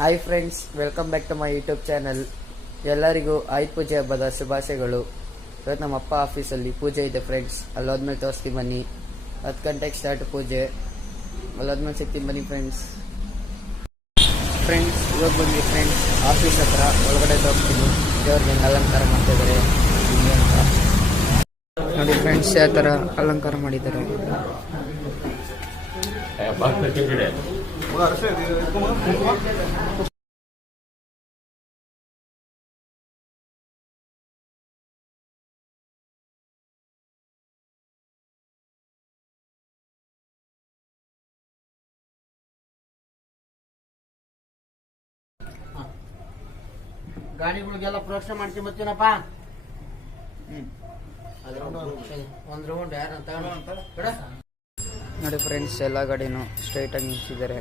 Hi friends, welcome back to my YouTube channel. ಎಲ್ಲರಿಗೂ ಆಯುಧ ಪೂಜೆ ಹಬ್ಬದ ಶುಭಾಶಯಗಳು. ಇವತ್ತು ನಮ್ಮ ಅಪ್ಪ ಆಫೀಸಲ್ಲಿ ಪೂಜೆ ಇದೆ ಫ್ರೆಂಡ್ಸ್. ಅಲ್ಲೋದ್ಮೇಲೆ ತೋರಿಸ್ತೀನಿ ಬನ್ನಿ. 10 ಗಂಟೆಗೆ ಸ್ಟಾರ್ಟ್ ಪೂಜೆ. ಅಲ್ಲೋದ್ಮೇಲೆ ಸಿಗ್ತೀನಿ ಬನ್ನಿ ಫ್ರೆಂಡ್ಸ್. ಇವಾಗ ಬಂದ್ವಿ ಫ್ರೆಂಡ್ಸ್ ಆಫೀಸ್ ಹತ್ರ. ಒಳಗಡೆ ತೋರಿಸ್ತೀನಿ ದೇವ್ರಿಗೆ ಹೆಂಗೆ ಅಲಂಕಾರ ಮಾಡ್ತಿದ್ದಾರೆ ಅಂತ ನೋಡಿ ಫ್ರೆಂಡ್ಸ್. ಯಾವ ಥರ ಅಲಂಕಾರ ಮಾಡಿದ್ದಾರೆ. ಗಾಡಿಗಳಿಗೆಲ್ಲ ಪ್ರಶ್ನೆ ಮಾಡ್ಕೊಂಡ್ ಬರ್ತೀನಪ್ಪ. ಒಂದ್ ರೌಂಡ್ ಯಾರಂತ ನೋಡಿ ಫ್ರೆಂಡ್ಸ್, ಎಲ್ಲ ಗಾಡಿನೂ ಸ್ಟ್ರೈಟ್ ಆಗಿ ನಿಲ್ಸಿದ್ದಾರೆ.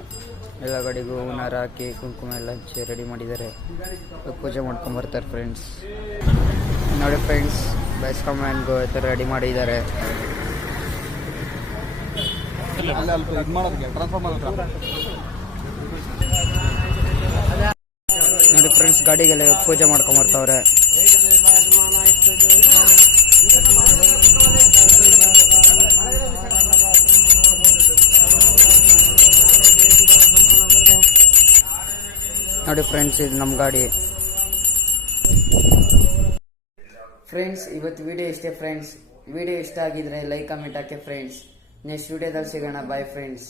ಎಲ್ಲ ಗಾಡಿಗೂ ಹೂನಾರ ಹಾಕಿ ಕುಂಕುಮ ಎಲ್ಲ ಹಚ್ಚಿ ರೆಡಿ ಮಾಡಿದ್ದಾರೆ. ಪೂಜೆ ಮಾಡ್ಕೊಂಡ್ ಬರ್ತಾರೆ ಫ್ರೆಂಡ್ಸ್. ನೋಡಿ ಫ್ರೆಂಡ್ಸ್, ಬೈಸ್ಕಮ್ಯಾನ್ಗೂ ಈ ಥರ ರೆಡಿ ಮಾಡಿದ್ದಾರೆ. ನೋಡಿ ಫ್ರೆಂಡ್ಸ್, ಗಾಡಿಗೆಲ್ಲ ಪೂಜೆ ಮಾಡ್ಕೊಂಡ್ ಬರ್ತಾವ್ರೆ. ನೋಡಿ ಫ್ರೆಂಡ್ಸ್, ಇದು ನಮ್ಮ ಗಾಡಿ. ಫ್ರೆಂಡ್ಸ್, ಇವತ್ತು ವಿಡಿಯೋ ಇಷ್ಟೇ ಫ್ರೆಂಡ್ಸ್. ವಿಡಿಯೋ ಇಷ್ಟ ಆಗಿದ್ರೆ ಲೈಕ್ ಕಮೆಂಟ್ ಹಾಕಿ ಫ್ರೆಂಡ್ಸ್. ನೆಕ್ಸ್ಟ್ ವಿಡಿಯೋದಲ್ಲಿ ಸಿಗೋಣ. Bye friends.